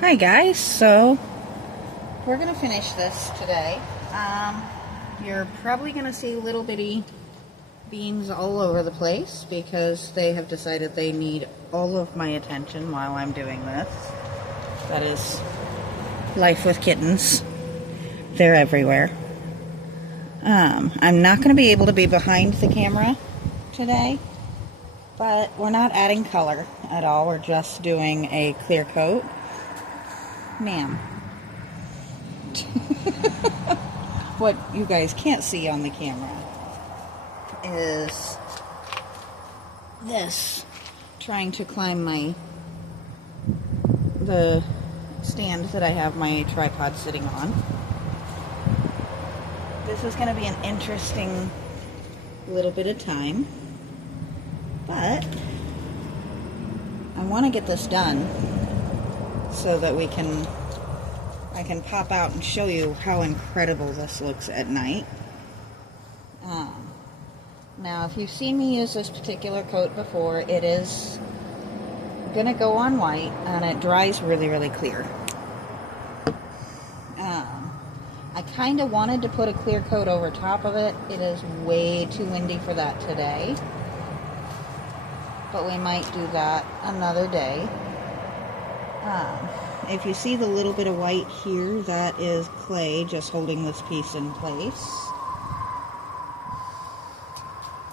Hi guys, so we're gonna finish this today. You're probably gonna see little bitty beans all over the place because they have decided they need all of my attention while I'm doing this. That is life with kittens. They're everywhere. I'm not gonna be able to be behind the camera today, but we're not adding color at all. We're just doing a clear coat. Ma'am. What you guys can't see on the camera is this trying to climb the stand that I have my tripod sitting on. This is going to be an interesting little bit of time, but I want to get this done so that I can pop out and show you how incredible this looks at night. Now, if you've seen me use this particular coat before, it is gonna go on white and it dries really, really clear. I kind of wanted to put a clear coat over top of it. It is way too windy for that today, but we might do that another day. If you see the little bit of white here, that is clay just holding this piece in place.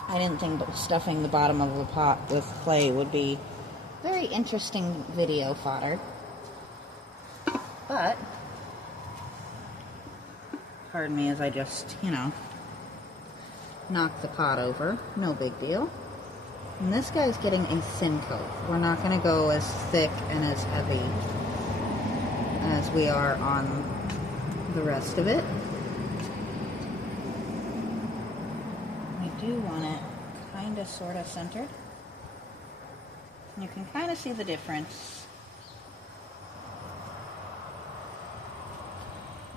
I didn't think stuffing the bottom of the pot with clay would be very interesting video fodder. But, pardon me as I just, knock the pot over. No big deal. And this guy's getting a thin coat. We're not going to go as thick and as heavy as we are on the rest of it. We do want it kind of sort of centered. You can kind of see the difference.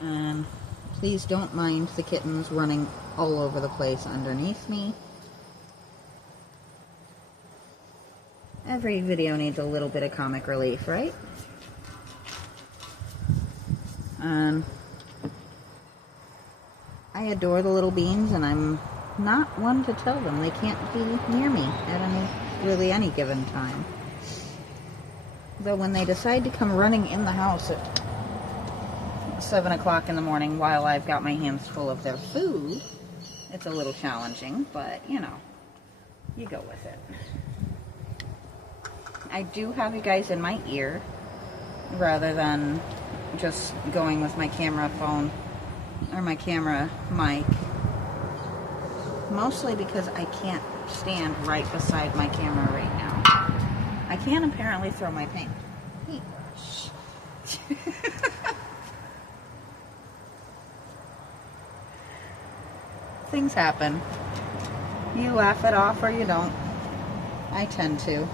And please don't mind the kittens running all over the place underneath me. Every video needs a little bit of comic relief, right? I adore the little beans, and I'm not one to tell them they can't be near me at really any given time. Though when they decide to come running in the house at 7 o'clock in the morning while I've got my hands full of their food, it's a little challenging, but you go with it. I do have you guys in my ear rather than just going with my camera phone or my camera mic, mostly because I can't stand right beside my camera right now. I can apparently throw my paintbrush. Things happen. You laugh it off or you don't. I tend to.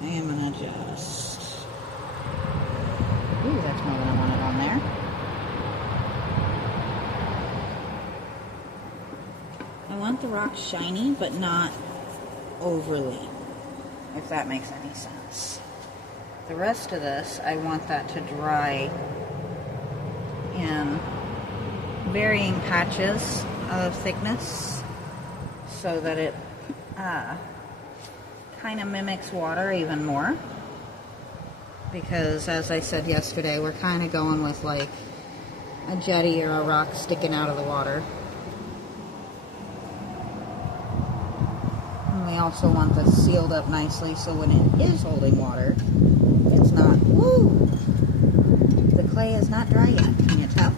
I am gonna just... Ooh, that's more than I wanted on there. I want the rock shiny, but not overly, if that makes any sense. The rest of this, I want that to dry in varying patches of thickness so that it kind of mimics water even more, because as I said yesterday, we're kind of going with like a jetty or a rock sticking out of the water. And we also want this sealed up nicely so when it is holding water, it's not, woo! The clay is not dry yet, can you tell?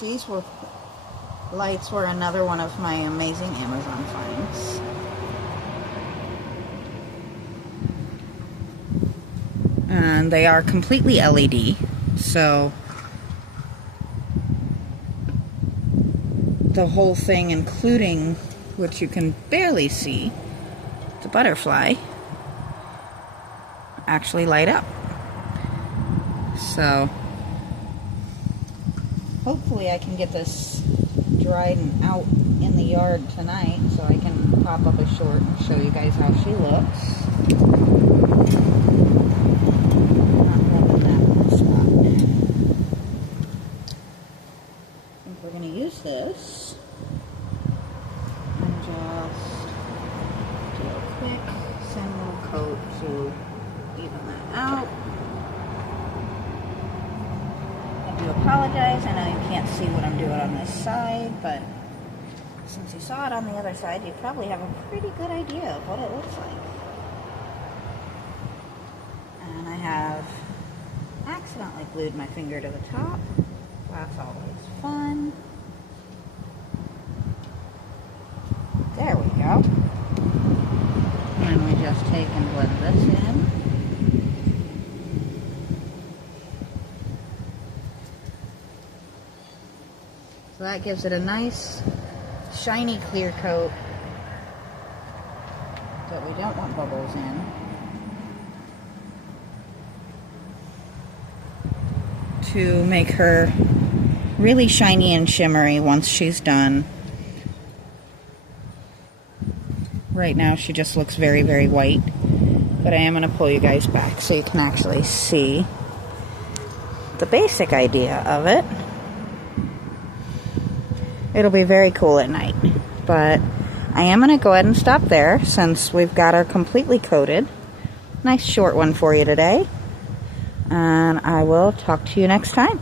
These lights were another one of my amazing Amazon finds. And they are completely LED, so the whole thing, including, which you can barely see, the butterfly, actually light up. So hopefully I can get this dried and out in the yard tonight, so I can pop up a short and show you guys how she looks. Not loving that spot. I think we're going to use this and just do a quick single coat to even that out. I do apologize, I know you can't see what I'm doing on this side, but since you saw it on the other side, you probably have a pretty good idea of what it looks like. And I have accidentally glued my finger to the top. That's always fun. There we go. And we just take and blend this in. So that gives it a nice, shiny, clear coat that we don't want bubbles in. To make her really shiny and shimmery once she's done. Right now she just looks very, very white, but I am going to pull you guys back so you can actually see the basic idea of it. It'll be very cool at night, but I am going to go ahead and stop there since we've got her completely coated. Nice short one for you today, and I will talk to you next time.